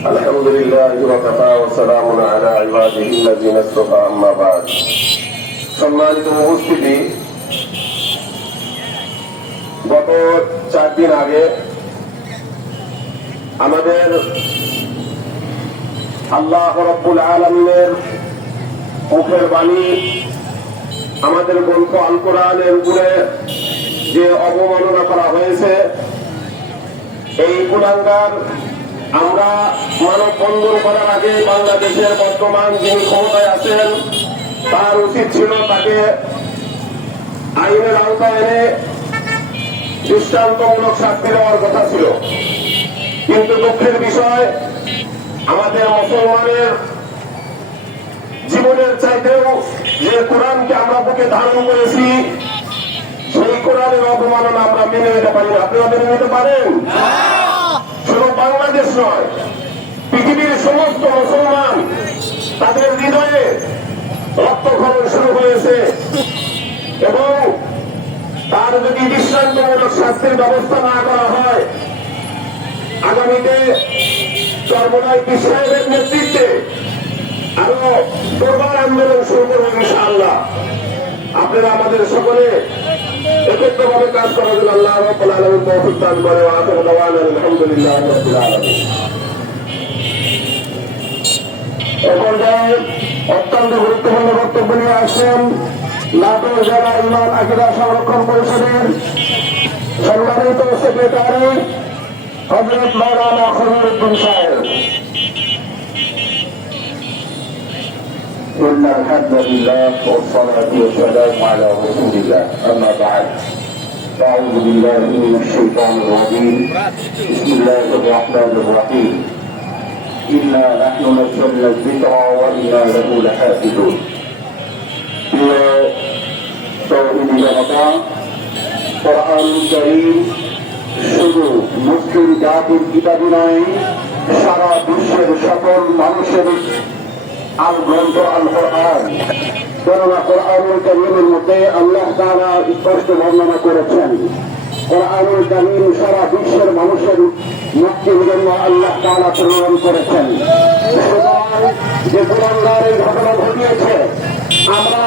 الحمد لله وكفى وسلام على عباده الذين اصطفى أما بعد সম্মানিত উপস্থিতি, গত 4 দিন আগে আমাদের আল্লাহ রাব্বুল আলামিনের মুখের বাণী, আমাদের গ্রন্থ আল কোরআনের উপরে যে অবমাননা করা হয়েছে, এই কুলাঙ্গার আমরা মানববন্ধন করার আগে বাংলাদেশের বর্তমান যিনি ক্ষমতায় আছেন তার উচিত ছিল তাকে আইনের আওতায় এনে দৃষ্টান্তমূলক শাস্তি দেওয়ার কথা ছিল। কিন্তু দুঃখের বিষয়, আমাদের মুসলমানের জীবনের চাইতেও যে কোরআনকে আমরা বুকে ধারণ করেছি, সেই কোরআনের অবমাননা আমরা মেনে নিতে পারি না। আপনারা মেনে নিতে পারেন? শুধু বাংলাদেশ নয়, পৃথিবীর সমস্ত মুসলমান তাদের হৃদয়ে রক্তক্ষরণ শুরু হয়েছে এবং তার যদি দৃষ্টান্তমূলক শাস্তির ব্যবস্থা না করা হয়, আগামীতে চরমোনাই পীর সাহেবের নেতৃত্বে আরো দুর্বার আন্দোলন শুরু করবেন ইনশাআল্লাহ। আপনারা আমাদের সকলে একত্রভাবে কাজ করার জন্য আল্লাহ রাব্বুল আলামিন তৌফিক দান করে। আলহামদুলিল্লাহি রাব্বিল আলামিন। এখন অত্যন্ত গুরুত্বপূর্ণ বক্তব্য নিয়ে আসছেন নাটোর জেলা ইমাম আকীদা সংরক্ষণ পরিষদের সম্মানিত সেক্রেটারি হযরত মাওলানা খলিলুদ্দিন সাহেব। إن الحمد لله والصلاة والسلام على رسول الله أما بعد فأعوذ بالله من الشيطان الرجيم بسم الله الرحمن الرحيم إنا نحن نزلنا الذكر وإنا له لحافظون توحيد জনতা কোরআন কারীম শুধু মুসলিম জাতির কিতাবই নয়, সারা বিশ্বের সকল মানুষের আল গ্রন্থ আল কোরআন। কেননা কোরআনুল কারীমের মধ্যে আল্লাহ তাআলা স্পষ্ট বর্ণনা করেছেন, কোরআনুল কারীম সারা বিশ্বের মানুষের মুক্তির জন্য আল্লাহ তাআলা প্রেরণ করেছেন। সুতরাং যে কুলাঙ্গার এই ঘটনা ঘটিয়েছে, আমরা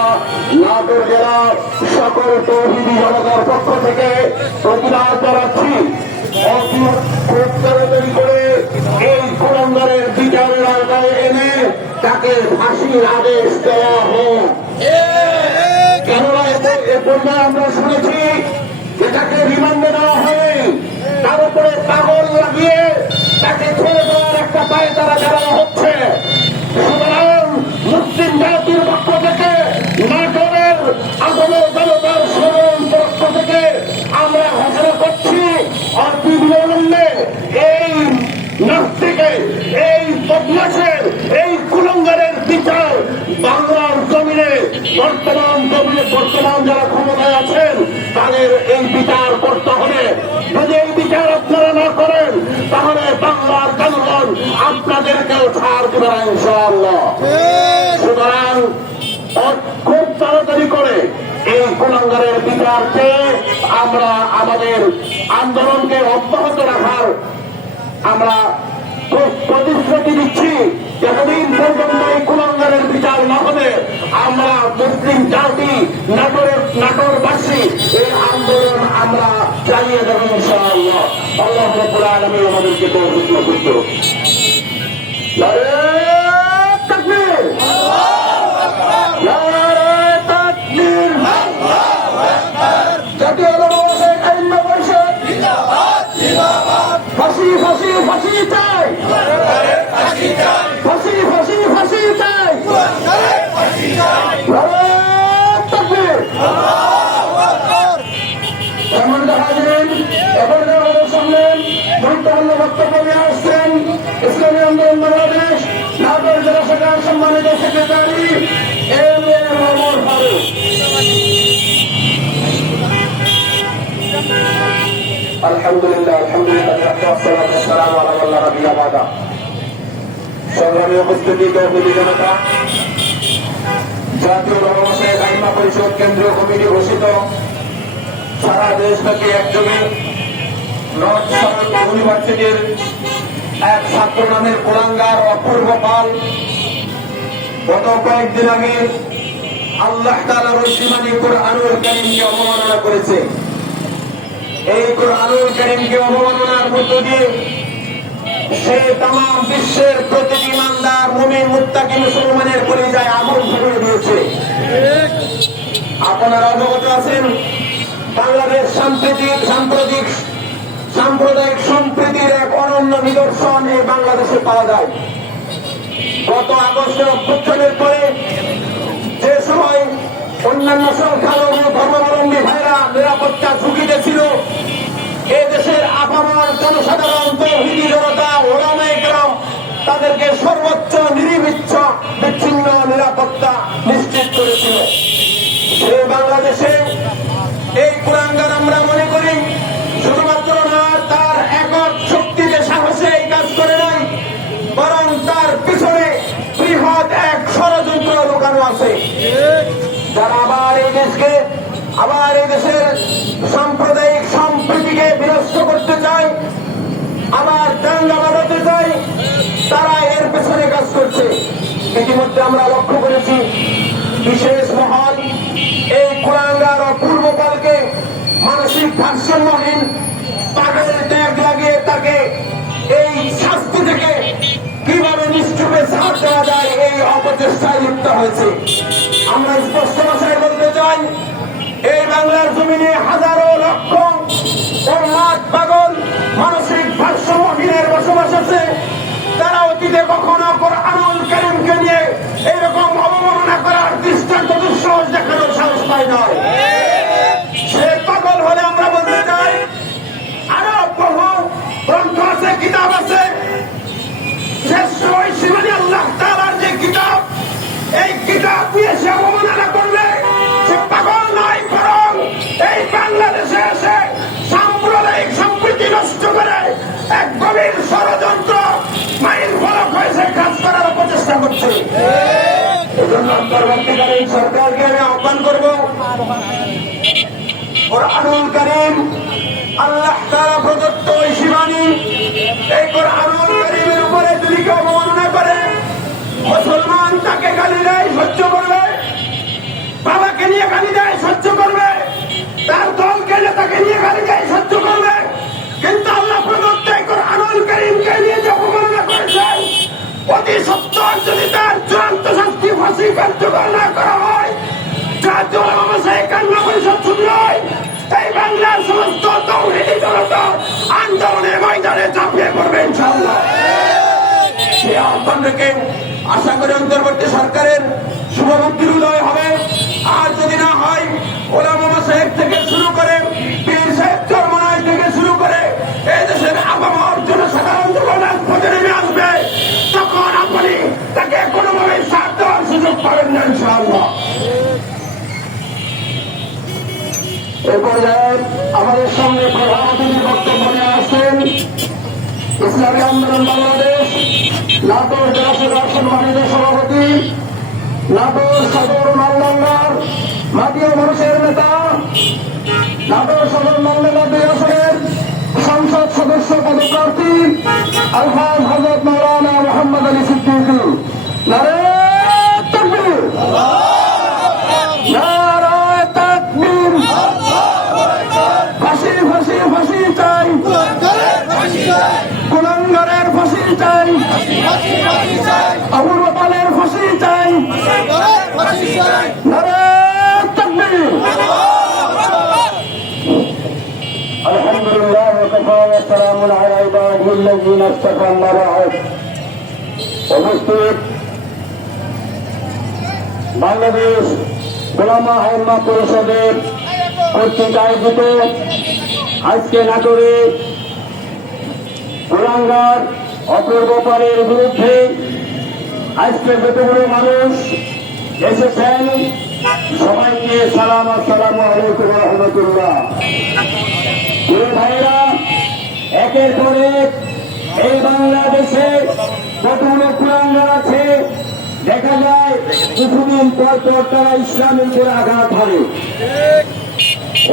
নাটোর জেলার সকল তৌহিদি জনতার পক্ষ থেকে প্রতিবাদ জানাচ্ছি। খুব তাড়াতাড়ি করে এই কুলাঙ্গারের বিচারের আওতায় এনে তাকে ফাঁসির আদেশ দেওয়া হোক। কেননা এ পর্যায়ে আমরা শুনেছি যে তাকে রিমান্ডে নেওয়া হবে, তার উপরে পাগল লাগিয়ে তাকে ছেড়ে দেওয়ার একটা পায়তারা চালানো হচ্ছে। সুতরাং মুসলিম জাতির পক্ষ থেকে, নাটোরের আগমের জনতার স্মরণ পক্ষ থেকে আমরা ঘোষণা করছি, আর বিনামূল্যে এই নাস্তিকের, এই বদমাশের, এই কুলাঙ্গারের বিচার বাংলার জমিনে বর্তমান যারা ক্ষমতায় আছেন তাদের এই বিচার করতে হবে। যদি এই বিচার আপনারা না করেন, তাহলে বাংলার জনগণ আপনাদেরকেও ছাড় দেবে না ইনশাআল্লাহ। সুতরাং খুব তাড়াতাড়ি করে এই কুলাঙ্গারের বিচারকে আমরা আমাদের আন্দোলনকে অব্যাহত রাখার আমরা প্রতিশ্রুতি দিচ্ছি। যতদিন পর্যন্ত এই কুলাঙ্গারের বিচার না হবে, আমরা মুসলিম জাতি, নাটোরবাসী এই আন্দোলন আমরা চালিয়ে যাব ইনশাআল্লাহ। আল্লাহ রাব্বুল আলামিন আমাদেরকে তৌফিক নসিব করুন। তাকবীর, নারে তাকবীর, জাতীয় জনতা আইন পরিষদ জিন্দাবাদ, জিন্দাবাদ। ফাঁসি ফাঁসি ফাঁসি চাই, ফাঁসি ফাঁসি ফাঁসি চাই। এখন আমাদের সামনে গুরুত্বপূর্ণ বক্তব্য নিয়ে আসছেন ইসলামী আন্দোলন বাংলাদেশ নাটোর জেলা শাখার সম্মানিত secretary M A Omar Faruk. আলহামদুলিল্লাহ, আলহামদুলিল্লাহ, ওয়াসসালাতু ওয়াসসালামু আলা মান লা নাবিয়্যা বা'দা। সংগ্রামী উপস্থিতি, তৌহিদি জনতা, জাতীয় জনতা আইন পরিষদ কেন্দ্রীয় কমিটি ঘোষিত সারা দেশব্যাপী একযোগে নর্থ সাউথ ইউনিভার্সিটির এক ছাত্র নামের কুলাঙ্গার অপূর্ব পাল গত কয়েকদিন আগে আল্লাহ তাআলার রসিমানি কুরআনুল কারীমকে অবমাননা করেছে। এই কুরআনুল কারীমকে অবমাননার মধ্য দিয়ে সে তাম বিশ্বের প্রতিটি ইমানদার মুমিন মুত্তাকি মুসলমানের কলিজায় আগুন ধরিয়ে দিয়েছে। আপনারা অবগত আছেন, বাংলাদেশ সাম্প্রদায়িক সম্প্রীতির এক অনন্য নিদর্শন এই বাংলাদেশে পাওয়া যায়। গত আগস্টের অভ্যুত্থানের পরে যে সময় অন্যান্য সংখ্যালঘু ধর্মাবলম্বী ভাইরা নিরাপত্তা ঝুঁকিতে ছিল, এই দেশের আপামর জনসাধারণ তৌহিদি জনতা ওলামায়ে কেরাম তাদেরকে সর্বোচ্চ বিচ্ছিন্ন নিরাপত্তা নিশ্চিত করেছিল। সেই বাংলাদেশে এই কুলাঙ্গার আমরা মনে করি শুধুমাত্র না তার একক শক্তিতে সাহসে এই কাজ করে নাই, বরং তার পিছনে বৃহৎ এক ষড়যন্ত্র লুকানো আছে, যারা আবার এই দেশের সাম্প্রদায়িক সম্প্রীতিকে বিনষ্ট করতে চায়, আবার দাঙ্গা বাড়াতে চায়, তারা এর পেছনে কাজ করছে। ইতিমধ্যে আমরা লক্ষ্য করেছি বিশেষ মহল এই কুলাঙ্গার অপূর্বকালকে মানসিক ভারসাম্যহীন পাগল ট্যাগ লাগিয়ে তাকে এই শাস্তি থেকে কিভাবে নিশ্চুপে ছাড় দেওয়া যায় এই অপচেষ্টায় লিপ্ত হয়েছে। আমরা স্পষ্ট ভাষায় বলতে চাই, এই বাংলার জমিনে হাজারো লক্ষ লাখ পাগল মানসিক ভারসাম্যহীনের বসবাস আছে, তারা অতীতে কখনো কুরআনুল কারীমকে নিয়ে এইরকম অবমাননা করার দৃষ্টান্ত দুঃসাহস দেখানোর সাহস পায় না। সে পাগল হলে আমরা বলতে চাই আরো বহু গ্রন্থ আছে, কিতাব আছে, শ্রেষ্ঠ ঐশী আল্লাহ তাআলার যে কিতাব, এই কিতাব দিয়ে সে অবমাননা করবে, সে পাগল নয়, বরং এই বাংলাদেশে এসে সাম্প্রদায়িক সম্প্রীতি নষ্ট করে এক গভীর ষড়যন্ত্র মাইল ফলক হয়েছে কাজ করার প্রচেষ্টা করছে। এজন্য অন্তর্বর্তীকালীন সরকারকে আমি আহ্বান করব, কুরআনুল কারীম আল্লাহ তাআলা প্রদত্ত ঐশী বাণী, এই কুরআনুল কারীমের উপরে যদি কেউ অবমাননা করে, মুসলমান তাকে গালি দেয় সহ্য করবে, বাবাকে নিয়ে গালি দেয় সহ্য করবে, তার দলকে নেতাকে নিয়ে গালি দেয় সহ্য করবে, কিন্তু আল্লাহ প্রদত্ত কুরআনুল কারীমকে নিয়ে যে অবমাননা করেছেন, অতি সত্বর যদি তার চূড়ান্ত শাস্তি ফাঁসি কার্যকর না করা হয়, জাতীয় উলামা মাসায়েখ কান্না পরিষদ শুধু নয়, এই বাংলার সমস্ত তৌহিদি জনতা আন্দোলনের ময়দানে ঝাঁপিয়ে পড়বে ইনশাআল্লাহ। সেই আহ্বান রেখে আশা করি অন্তর্বর্তী সরকারের শুভবুদ্ধির উদয় হবে। আর যদি না হয়, উলামা মাসায়েখ থেকে শুরু করে পীর সাহেব চরমনাই থেকে শুরু করে এই দেশের আপামর জনসাধারণ যখন রাজপথে নেমে আসবে, তখন আপনি তাকে কোনোভাবে সাথ দেওয়ার সুযোগ পাবেন না ইনশাআল্লাহ। এ পর্যায়ে আমাদের সামনে প্রধান অতিথির বক্তব্য নিয়ে আসছেন ইসলামী আন্দোলন বাংলাদেশ নাটোর জেলা শাখার সম্মানিত সভাপতি, নাটোর সদর মালদাঙ্গার মাটিও মানুষের নেতা, নাটোর সদর মালদাঙ্গা 2 আসনের সংসদ সদস্য পদপ্রার্থী আলহাজ হযরত মাওলানা মুহাম্মদ আলী সিদ্দিকী। নারায়ে তাকবীর, নারায়ে তাকবীর, ফাঁসি ফাঁসি ফাঁসি চাই, কুলাঙ্গারের ফাঁসি চাই, আবুল বাতালের ফাঁসি চাই, নারায়ে তাকবীর। আলহামদুলিল্লাহ ওয়া কাফা ওয়া সালামুন আলা ইবাদিল্লাযিনা ইসতাফা আম্মা বা'দ। উপস্থিত বাংলাদেশ উলামা আইম্মা পরিষদের কর্তৃক আয়োজিত আজকে নাটোরে কুলাঙ্গার অপূর্বপালের বিরুদ্ধে আজকে যতগুলো মানুষ এসেছেন, সবাইকে সালাম, আসসালামু আলাইকুম ওয়া রাহমাতুল্লাহ। ভাইরা, একের পর এক এই বাংলাদেশে কতগুলো কুলাঙ্গার আছে, দেখা যায় কিছুদিন পর পর তারা ইসলামের উপর আঘাত হানে,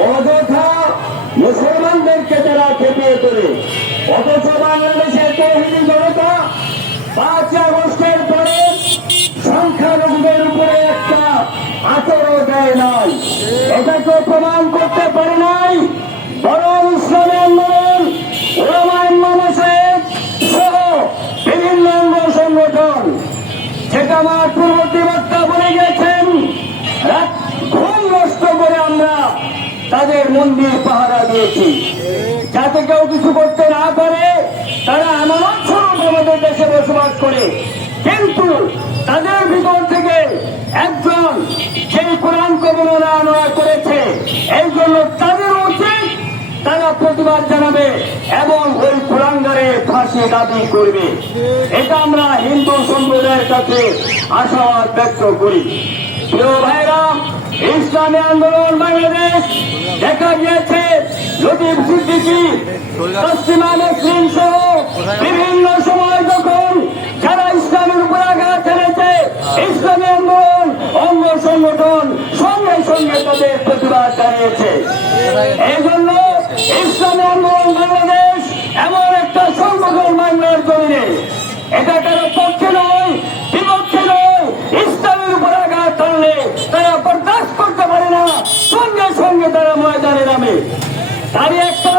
অযথা মুসলমানদেরকে তারা খেপিয়ে তোলে, অথচ বাংলাদেশের তৌহিদি জনতা 5 আগস্টের পরে সংখ্যালঘুদের উপরে একটা আচরণ দেয় নাই, এটাকে প্রমাণ করতে পারে নাই। বরং ইসলামী আন্দোলন, ওলামায়ে মাসায়েখ সহ বিভিন্ন অঙ্গ সংগঠন, যেটা আমার পূর্ববর্তী বক্তা বলে গেছেন, ঘুম নষ্ট করে আমরা তাদের মন্দির পাহারা দিয়েছি, যাতে কেউ কিছু করতে না পারে। তারা আমানত স্বরূপ আমাদের দেশে বসবাস করে, কিন্তু তাদের ভিতর থেকে একজন সেই কোরআন অবমাননা করেছে, এই জন্য তাদের উচিত তারা প্রতিবাদ জানাবে এবং ওই কোরআনগারে ফাঁসি দাবি করবে। এটা আমরা হিন্দু সম্প্রদায়ের কাছে আশাবাদ ব্যক্ত করি। প্রিয় ভাইরা, ইসলামী আন্দোলন বাংলাদেশ দেখা গিয়েছে লতিফ সিদ্দিকী, তসলিমা নাসরিন সহ বিভিন্ন সময় যখন যারা ইসলামের উপর আঘাত এনেছে, ইসলামী আন্দোলন অঙ্গ সংগঠন সঙ্গে সঙ্গে তাদের প্রতিবাদ জানিয়েছে। এই জন্য ইসলামী আন্দোলন বাংলাদেশ এমন একটা সংগঠন বাংলার জমিনে, এটা কারো পক্ষে নয়, বিপক্ষে নয়। ইসলামের উপর আঘাত আনলে তারা বরদাস্ত করতে পারে না, সঙ্গে সঙ্গে তারা ময়দানে নামে। তারই একটা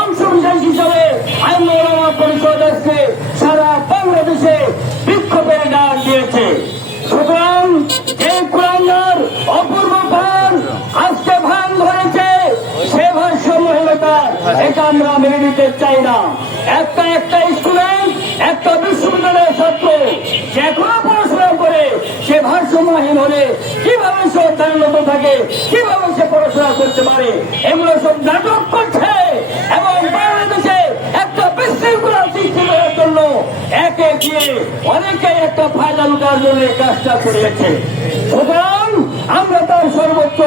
অংশবিশেষ হিসাবে আইন ওলামা পরিষদ আজকে সারা বাংলাদেশে বিক্ষোভের ডাক দিয়েছে। সুতরাং এই কোরআনের অপূর্ব ভান আজকে ভান ধরেছে, সে ভারসাম্যহীনতা, এটা আমরা মেনে নিতে চাই না। একটা স্টুডেন্ট, একটা বিশ্ববিদ্যালয়ের ছাত্র যে এখনো পড়াশোনা করে, সে ভারসাম্যহীন হলে কিভাবে সে অধ্যয়নরত থাকে, কিভাবে সে পড়াশোনা করতে পারে? এগুলো সব নাটক করছে এবং বাংলাদেশে একটা বিশৃঙ্খলা সৃষ্টি করার জন্য একে গিয়ে অনেকে একটা ফায়দা লুটার জন্য কাজটা করিয়েছে। সুতরাং আমরা তার সর্বোচ্চ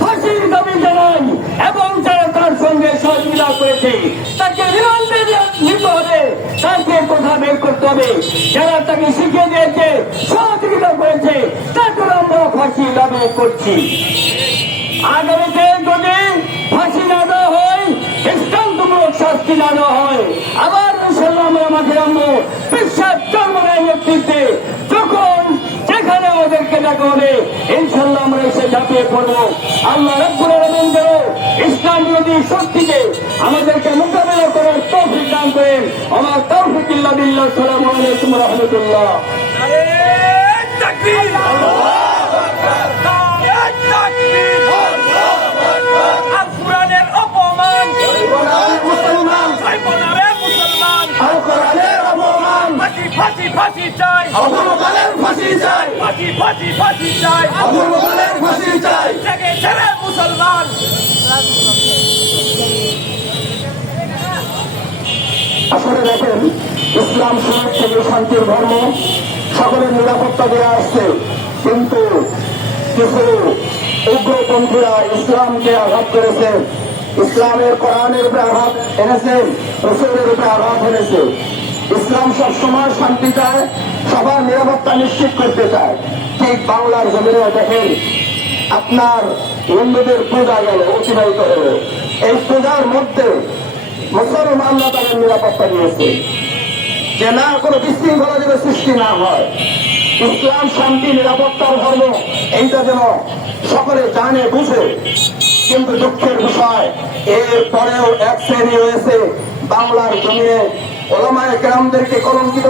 ফাঁসির দাবি জানাই এবং যারা তার সঙ্গে সহযোগিতা করেছে তাকে রিমান্ডে নিতে হবে, তাকে কথা বের করতে হবে। যারা তাকে শিখিয়ে দিয়েছে, সহযোগিতা করেছে, তাকে আমরা ফাঁসি দাবি করছি। আগামীতে যদি ফাঁসি না দেওয়া হয়, দৃষ্টান্তমূলক শাস্তি না দেওয়া হয়, আবার ইনশাআল্লাহ আমরা মাঠে নামবো বিশ্বাস চরমনের নেতৃত্বে। যখন যেখানে আমাদেরকে ডাকা হবে, ইনশাআল্লাহ আমরা এসে ঝাঁপিয়ে পড়বো। আল্লাহ রাব্বুল আলামিন যেন ইসলাম বিরোধী শক্তিকে আমাদেরকে মোকাবেলা করার তৌফিক দান করেন। আমার তৌফিক ইল্লা বিল্লাহ। আসসালামু আলাইকুম ওয়া রাহমাতুল্লাহ। কোরআনের অপমান, মুসলমান কোরআনের অপমান, ফাঁসি ফাঁসি ফাঁসি চাই, অপমানের ফাঁসি চাই, ফাঁসি ফাঁসি ফাঁসি চাই, অপমানের ফাঁসি চাই। জেগে ছেড়ে মুসলমান। আসলে দেখেন, ইসলাম সমাজ থেকে শান্তির ধর্ম, সকলের নিরাপত্তা দেওয়া আসছে, কিন্তু কিছু উগ্রপন্থীরা ইসলামকে আঘাত করেছে, ইসলামের কোরআনের উপরে আঘাত এনেছে, রসুলের উপরে আঘাত এনেছে। ইসলাম সবসময় শান্তি চায়, সবার নিরাপত্তা নিশ্চিত করতে চায়। ঠিক বাংলার জমিনে দেখেন, আপনার হিন্দুদের পূজা গেল, অতিবাহিত হল, এই পূজার মধ্যে মুসলমানরা তাদের নিরাপত্তা দিয়েছে যে না, কোনো বিশৃঙ্খলা যেন সৃষ্টি না হয়। ইসলাম শান্তি নিরাপত্তার ধর্ম, এইটা যেন সকলে জানে বুঝে। কিন্তু দুঃখের বিষয়, এর পরেও এক শ্রেণী রয়েছে বাংলার জমিনে ওলামায়ে কেরামদেরকে কলঙ্কিত